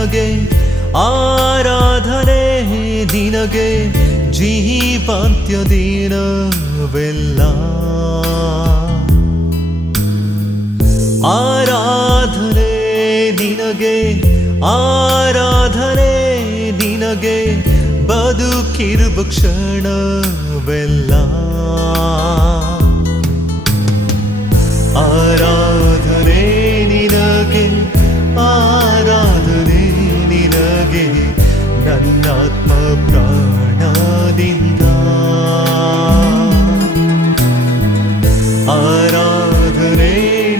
ನಿನಗೆ ಆರಾಧನೆ ನಿನಗೆ ಜೀವಾಂತ್ಯ ದಿನವೆಲ್ಲ ಆರಾಧನೆ ನಿನಗೆ ಆರಾಧನೆ ನಿನಗೆ ಬದುಕಿರುವ ಕ್ಷಣವೆಲ್ಲ ಆರಾಧನೆ ನಿನಗೆ ಆರಾಧನೆ ನಿನಗೆ ನನ್ನಾತ್ಮ ಪ್ರಾಣದಿಂದ ಆರಾಧನೆ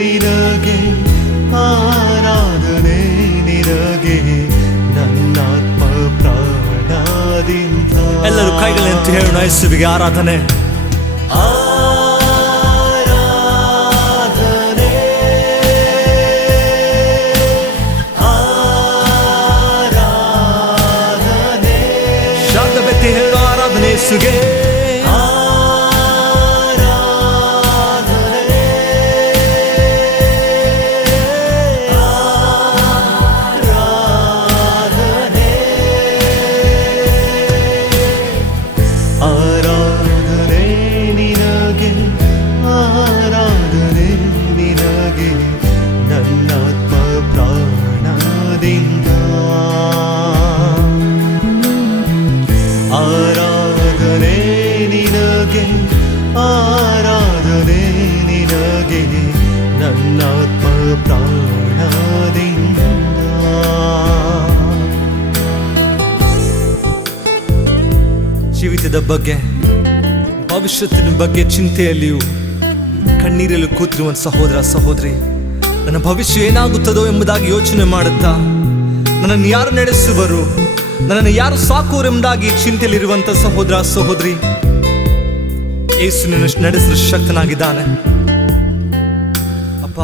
ನಿನಗೆ ಆರಾಧನೆ ನಿನಗೆ ನನ್ನಾತ್ಮ ಪ್ರಾಣದಿಂದ ಎಲ್ಲರೂ ಕೈಗಳಂತ ಹೇಳೋಣ ಯೇಸುವಿಗೆ ಆರಾಧನೆ ಯೇಸುಗೆ ಆರಾಧನೆ ನಿನಗೆ ಆರಾಧನೆ ನಿನಗೆ ನನ್ನಾತ್ಮ ಪ್ರಾಣದಿಂದ ಆರಾಧನೆ ನಿನಗೆ ಆರಾಧನೆ ನಿನಗೆ ನನ್ನಾತ್ಮ ಪ್ರಾಣದಿಂದ ಜೀವಿತದ ಬಗ್ಗೆ ಭವಿಷ್ಯತ್ತಿನ ಬಗ್ಗೆ ಚಿಂತೆಯಲ್ಲಿಯೂ ಕಣ್ಣೀರಲ್ಲೂ ಕೂತಿರುವ ಸಹೋದರ ಸಹೋದರಿ, ನನ್ನ ಭವಿಷ್ಯ ಏನಾಗುತ್ತದೋ ಎಂಬುದಾಗಿ ಯೋಚನೆ ಮಾಡುತ್ತಾ ನನ್ನನ್ನು ಯಾರು ನಡೆಸುವರು, ನನ್ನನ್ನು ಯಾರು ಸಾಕುವರೆಂಬುದಾಗಿ ಚಿಂತೆಯಲ್ಲಿರುವಂಥ ಸಹೋದರ ಸಹೋದರಿ, ಯೇಸು ನಿನ್ನನ್ನು ನಡೆಸಲು ಶಕ್ತನಾಗಿದ್ದಾನೆ. ಅಪ್ಪ,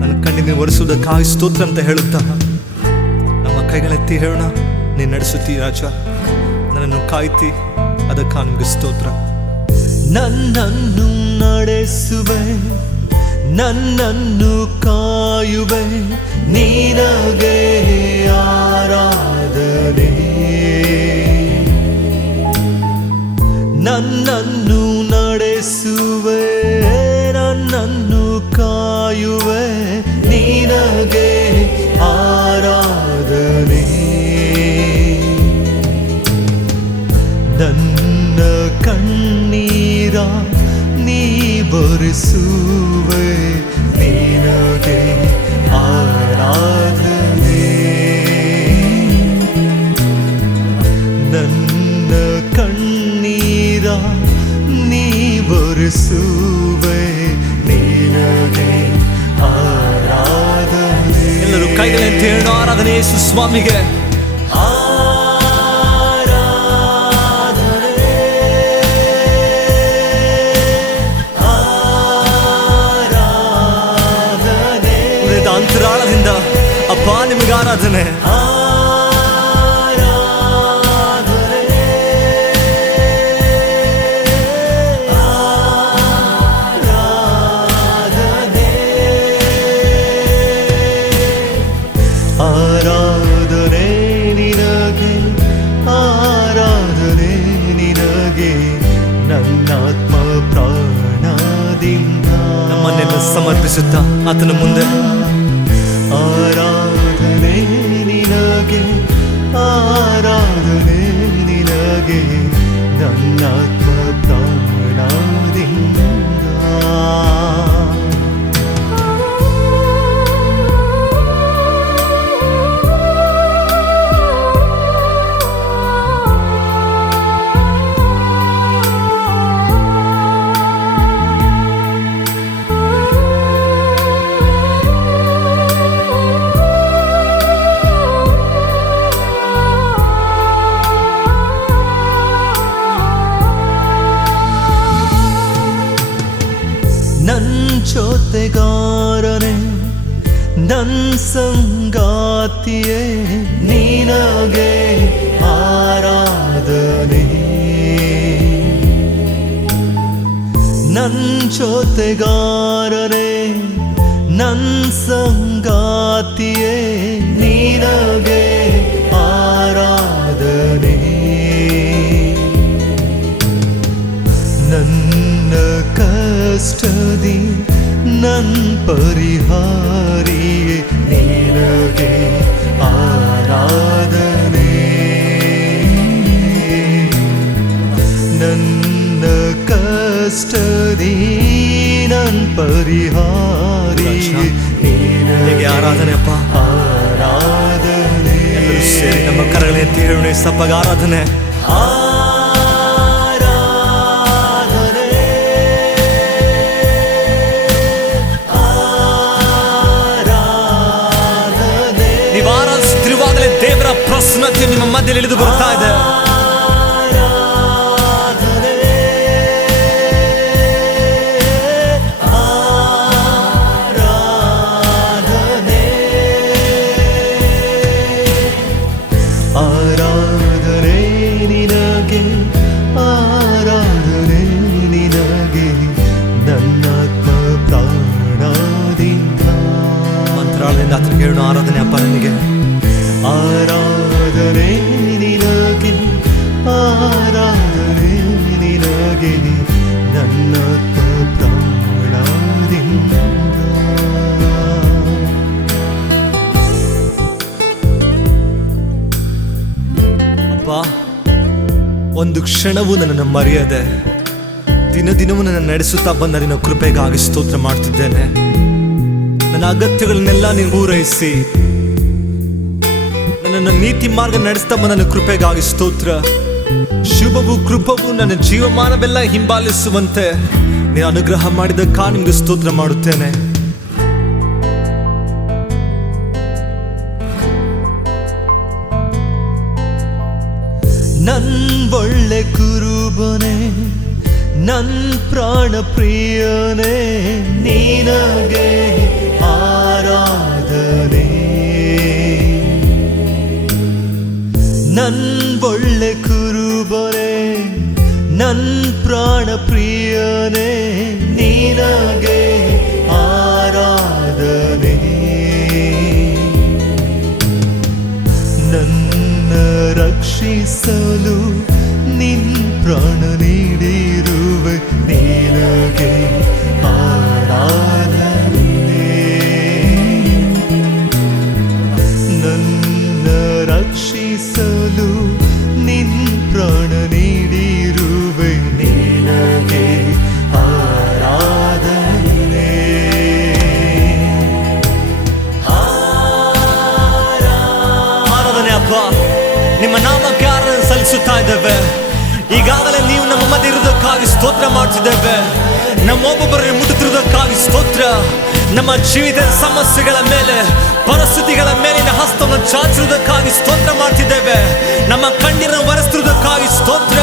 ನನ್ನ ಕಣ್ಣಿನ ಒರೆಸುವುದಕ್ಕಾಗಿ ಸ್ತೋತ್ರ ಅಂತ ಹೇಳುತ್ತಾ ನಮ್ಮ ಕೈಗಳೆತ್ತಿ ಹೇಳೋಣ. ನೀನು ನಡೆಸುತ್ತೀ ರಾಜ, ನನ್ನನ್ನು ಕಾಯ್ತಿ, ಅದಕ್ಕೆ ನಿಮಗೆ ಸ್ತೋತ್ರ. ನನ್ನನ್ನು ನಡೆಸುವೆ, ನನ್ನನ್ನು ಕಾಯುವೆ, ನಿನಗೆ ಆರಾಧನೆ. ನನ್ನನ್ನು ನಡೆಸುವೆ, ನನ್ನನ್ನು ಕಾಯುವೆ, ನಿನಗೆ ಆರಾಧನೆ. ನನ್ನ ಕಣ್ಣೀರ ನೀ ಬರೆಸುವೆ, ನಿನಗೆ ಆರಾಧನೆ. ನನ್ನ ಕಣ್ಣೀರ ನೀ ಬರೆಸುವೆ, ನಿನಗೆ ಆರಾಧನೆ. ಎಲ್ಲರೂ ಕೈಗಳಂತ ಹೇಳೋಣ ಆರಾಧನೆ ಯೇಸು ಸ್ವಾಮಿಗೆ. ಅಂತರಾಳದಿಂದ ಅಪ್ಪ ನಿಮಗೆ ಆರಾಧನೆ. ಆರಾಧನೆ ನಿನಗೆ ಆರಾಧನೆ ನಿನಗೆ ನನ್ನಾತ್ಮ ಪ್ರಾಣದಿಂದ ನಮ್ಮನ್ನೆಲ್ಲ ಸಮರ್ಪಿಸುತ್ತಾ ಆತನ ಮುಂದೆ ಆರಾಧನೆ ನಿನಗೆ ಆರಾಧನೆ ನಿನಗೆ ನನ್ನಾತ್ಮ ಪ್ರಾಣದಿಂದ ಜೊತೆಗಾರನೆ ನನ್ನ ಸಂಗಾತಿಯೇ ನಿನಗೆ ಆರಾಧನೆ. ನನ್ನ ಜೊತೆಗಾರನೆ ನನ್ನ ಸಂಗಾತಿಯೇ ನಿನಗೆ ನನ್ ಪರಿಹಾರಿಯೇ ನಿನಗೆ ಆರಾಧನೆ ನನ್ನ ಕಷ್ಟದಿ ನನ್ ಪರಿಹಾರಿಯೇ ನಿನಗೆ ಆರಾಧನೆ ಅಪ್ಪ ಆರಾಧನೆ ಎಲ್ಲರೂ ಸೇರಿ ನಮ್ಮ ಕರಗಳೇ ಎತ್ತಿ ಹೇಳೋಣ ಸಪ್ಪಗ ಆರಾಧನೆ ನೀವು ಆರಾಧಿಸುತ್ತಿರುವಾಗಲೇ ದೇವರ ಪ್ರಸನ್ನತೆ ನಿಮ್ಮ ಮಧ್ಯದಲ್ಲಿ ಇಳಿದು ಬರ್ತಾ ಇದೆ. ಆರಾಧನೆ ನಿನಗೆ ಆರಾಧನೆ ನಿನಗೆ ನನ್ನಾತ್ಮ ಪ್ರಾಣದಿಂದ ಮಂತ್ರಾಲಯದಿಂದ ಹತ್ರ ಹೇಳೋಣ ಆರಾಧನೆ ಅಪ್ಪ ನಿನಗೆ ಆರಾಧನೆ ನಿನಗೆ ಆರಾಧನೆ ನಿನಗೆ ನನ್ನಾತ್ಮ ಪ್ರಾಣದಿಂದ ಅಪ್ಪ ಒಂದು ಕ್ಷಣವೂ ನನ್ನನ್ನು ಮರೆಯದೆ ದಿನ ದಿನವೂ ನನ್ನ ನಡೆಸುತ್ತಾ ಬಂದ ನಿನ್ನ ಕೃಪೆಗಾಗಿ ಸ್ತೋತ್ರ ಮಾಡ್ತಿದ್ದೇನೆ. ನನ್ನ ಅಗತ್ಯಗಳನ್ನೆಲ್ಲ ನೀನು ಪೂರೈಸಿ ನನ್ನನ್ನು ನೀತಿ ಮಾರ್ಗ ನಡೆಸ್ತಾ ಬಂದ ನನ್ನ ಕೃಪೆಗಾಗಿ ಸ್ತೋತ್ರ. ಶುಭವು ಕೃಪವು ನನ್ನ ಜೀವಮಾನವೆಲ್ಲ ಹಿಂಬಾಲಿಸುವಂತೆ ನೀನು ಅನುಗ್ರಹ ಮಾಡಿದ್ದಕ್ಕ ನಿಮ್ಗೆ ಸ್ತೋತ್ರ ಮಾಡುತ್ತೇನೆ. ನನ್ ಒಳ್ಳೆ ಕುರುಬನೇ ನನ್ ಪ್ರಾಣ ಪ್ರಿಯನೇ ನಿನಗೆ ಆರಾಧನೆ ನನ್ ಒಳ್ಳೆ ಕುರುಬನೇ ನನ್ ಪ್ರಾಣ ಪ್ರಿಯನೇ ನಿನಗೆ ಆರಾಧನೆ ನನ್ನ ರಕ್ಷಿಸಲು ನಿನ್ ಪ್ರಾಣ ನೀಡಿರುವೆ ನಿನಗೆ ಆರಾಧನೆ ನನ್ನ ರಕ್ಷಿಸಲು ನಿನ್ ಪ್ರಾಣ ನೀಡಿರುವೆ ನಿನಗೆ ಆರಾಧನೆ ಆರಾಧನೆ ಅಪ್ಪ ನಿಮ್ಮ ನಾಮಕ್ಕೆ ಆರಾಧನೆ ಸಲ್ಲಿಸುತ್ತಾ ಇದ್ದೇವೆ. ಈಗಾಗಲೇ ನೀವು ನಮ್ಮ ಮಧ್ಯೆ ಇರುವುದಕ್ಕಾಗಿ ಸ್ತೋತ್ರ ಮಾಡ್ತಿದ್ದೇವೆ. ನಮ್ಮೊಬ್ಬೊಬ್ಬರನ್ನು ಮುಟ್ಟುತ್ತಿರುವುದಕ್ಕಾಗಿ ಸ್ತೋತ್ರ. ನಮ್ಮ ಜೀವಿತದ ಸಮಸ್ಯೆಗಳ ಮೇಲೆ ಪರಿಸ್ಥಿತಿಗಳ ಮೇಲಿನ ಹಸ್ತವನ್ನು ಚಾಚಿರುವುದಕ್ಕಾಗಿ ಸ್ತೋತ್ರ ಮಾಡ್ತಿದ್ದೇವೆ. ನಮ್ಮ ಕಣ್ಣೀರನ್ನು ಒರೆಸ್ತಿರುವುದಕ್ಕಾಗಿ ಸ್ತೋತ್ರ.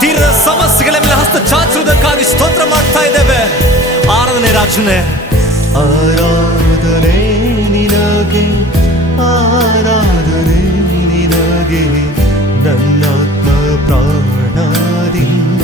ತೀರದ ಸಮಸ್ಯೆಗಳ ಮೇಲೆ ಹಸ್ತ ಚಾಚಿರುವುದಕ್ಕಾಗಿ ಸ್ತೋತ್ರ ಮಾಡ್ತಾ ಇದ್ದೇವೆ. ಆರಾಧನೆ ರಾಜನೇ ಆರಾಧನೆ ನಿನಗೆ ಆರಾಧನೆ ನಿನಗೆ ನನ್ನಾತ್ಮ ಪ್ರಾಣದಿಂದ